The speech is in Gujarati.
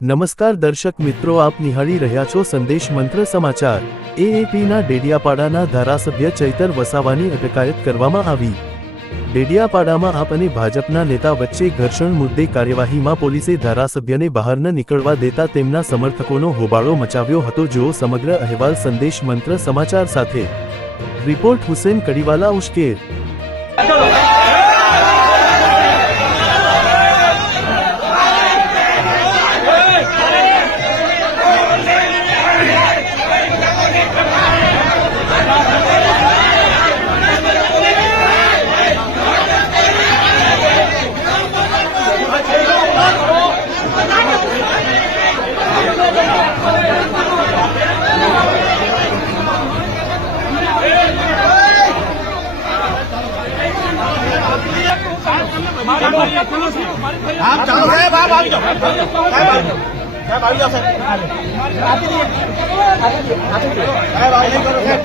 નમસ્કાર દર્શક મિત્રો, આપ નિહાળી રહ્યા છો સંદેશ મંત્ર સમાચાર। એએપીના ડેડિયાપાડાના ધારાસભ્ય ચૈતર વસાવાની અટકાયત કરવામાં આવી। ડેડિયાપાડામાં આપ અને ભાજપના નેતા વચ્ચે ઘર્ષણ મુદ્દે કાર્યવાહીમાં પોલીસે ધારાસભ્યને બહાર ન નીકળવા દેતા તેમના સમર્થકોનો હોબાળો મચાવ્યો હતો। જુઓ સમગ્ર અહેવાલ સંદેશ મંત્ર સમાચાર સાથે। રિપોર્ટ હુસેન કડીવાલા ઉશ્કેર। आप चलो साहब, आप आ जाओ साहब, आ जाओ साहब, आ नहीं करो साहब।